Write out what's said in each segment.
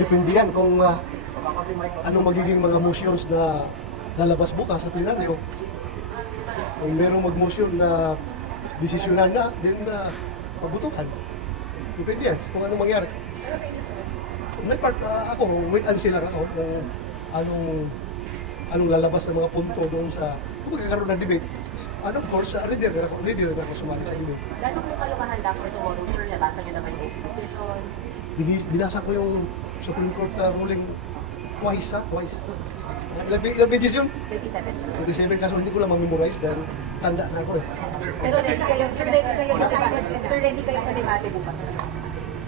Depende yan kung anong magiging mga motions na lalabas bukas sa plenaryo. Kung merong mag-motion na desisyonan na, then mabutukan. Depende yan kung anong mangyari. May part ako, wait and see lang ako kung anong lalabas ng mga punto doon sa kung magkakaroon ng debate. And of course, ready rin ako sumali sa debate. Gano'n po kayo mahanda for tomorrow, sir? Nabasa niyo naman yung decision. Binasa ko yung Supreme Court ruling twice. Ilang pages yun? 27, sir. 27, kaso hindi ko lang ma-memorize dahil tanda na ako eh. Pero ready kayo, sir, ready kayo sa debate bukas, sir?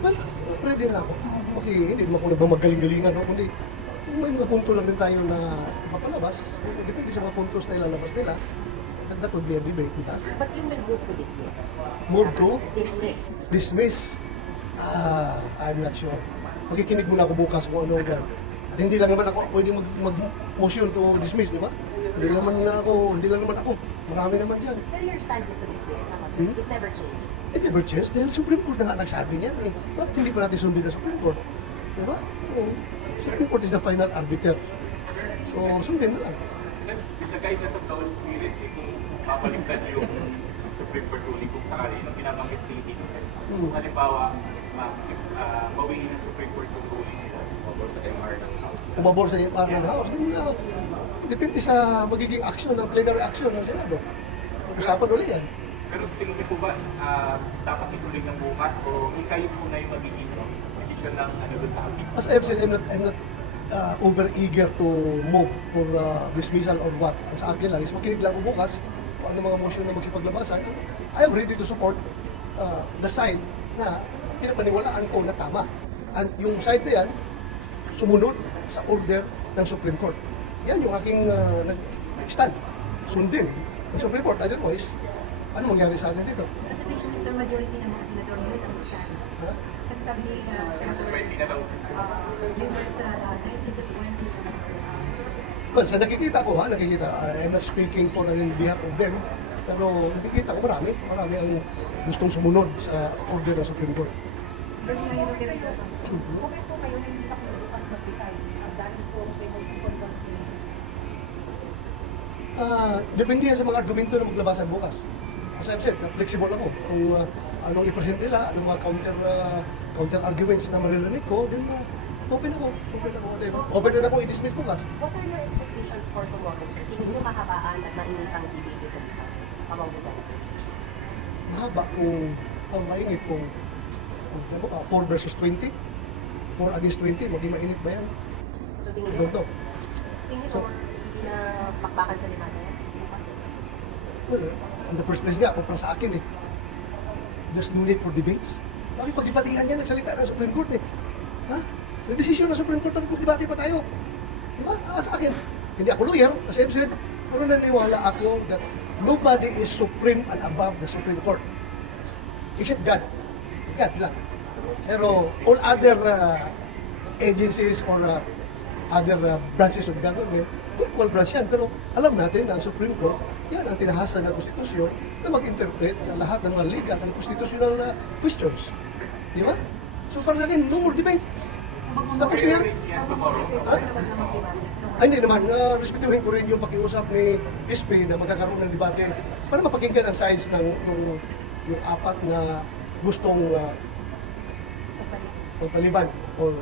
Well, ready na ako. Okay, hindi naman ako nagmamagaling-galingan, no? Kundi may mga punto lang din tayo na mapalabas. Depende sa mga puntos na ilalabas nila. That would be a debate with that. But you will move to dismiss. Move to? Dismiss. Dismiss? I'm not sure. Makikinig muna ako bukas kung ano yan. At hindi lang naman ako pwede mag-motion to dismiss, di ba? Hindi lang naman ako. Marami naman dyan. Pero your stand is to dismiss, naman, sir. It never changed. It never changed dahil Supreme Court na nga nagsabi niyan eh. Bakit hindi pa natin sundin na Supreme Court? Di ba? Supreme Court is the final arbiter. So, sundin na lang. Ilagay na sa town spirit kung babaliktad yung Supreme Court ruling kung sakali nung pinabanggit ni Tito Sen. Kung halimbawa, mawili ng Supreme Court yung ruling nila pabor sa MR ng House. Umabor sa MR ng House, then depende sa magiging action, ng plenary action ng Senado. Pag-usapan ulit yan. Pero tingin niyo po ba dapat ituloy ng bukas o kayo po na yung magiging decision ng doon sa akin? As I've said, I'm not over-eager to move for dismissal or what. Ang sa akin lang is makinig lang ako bukas kung ano mga motion na magsipaglabasan. I am ready to support the side na pinapaniwalaan ko na tama. And yung side na yan, sumunod sa order ng Supreme Court. Yan yung aking stand. Sundin ang Supreme Court. Otherwise, ano mangyari sa atin dito? Sa tingin niyo, sir, majority ng mga senador yun ang stand. Kasi sabi ni Senator 20 na daw. Jim Estrada, 19 to 20. Well, sa nakikita ko I'm not speaking for and in behalf of them, pero nakikita ko marami ang gustong sumunod sa order ng Supreme Court. Pero ngayon ang pero yun. Kung po kayo hindi pa kayo bukas mag-decide, dahil po kayo motion for continuity. Depende yan sa mga argumento na maglabasan bukas. As I've said, flexible ako. Kung anong i-present nila, anong mga counter arguments na maririnig ko, then open ako. Whatever. Open din ako i-dismiss bukas. What are your expectations for tomorrow, sir? Tingin mo mahabaan at mainitang debate ito bukas among the senators? Mahaba kung ang mainit kung 4 versus 20, 4 against 20, maging mainit ba yan? So I tingin don't mo, know. or hindi na pakbakan sa limana yan? Bukas. Well, in the first place nga, para sa akin eh, there's no need for debates. Bakit pag-debatihan yan, nagsalita ng Supreme Court eh? Ha? Nag-desisyon ng Supreme Court, bakit mag-debate pa tayo? Di ba? Sa akin. Hindi ako lawyer, as I've said, pero naniniwala ako that nobody is supreme and above the Supreme Court. Except God. God lang. Pero all other agencies or other branches of government, equal branch yan. Pero alam natin na ang Supreme Court, yan ang tinahasa ng konstitusyon na mag-interpret ng lahat ng mga legal and constitutional questions. Di ba? So para sa akin, no more debate. Tapos yan. Ay, hindi naman. Respetuhin ko rin yung pakiusap ni SP na magkakaroon ng debate para mapakinggan ang sides ng yung apat na gustong magpaliban or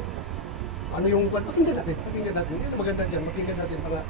ano yung pakinggan natin. Yan ang maganda dyan. Pakinggan natin para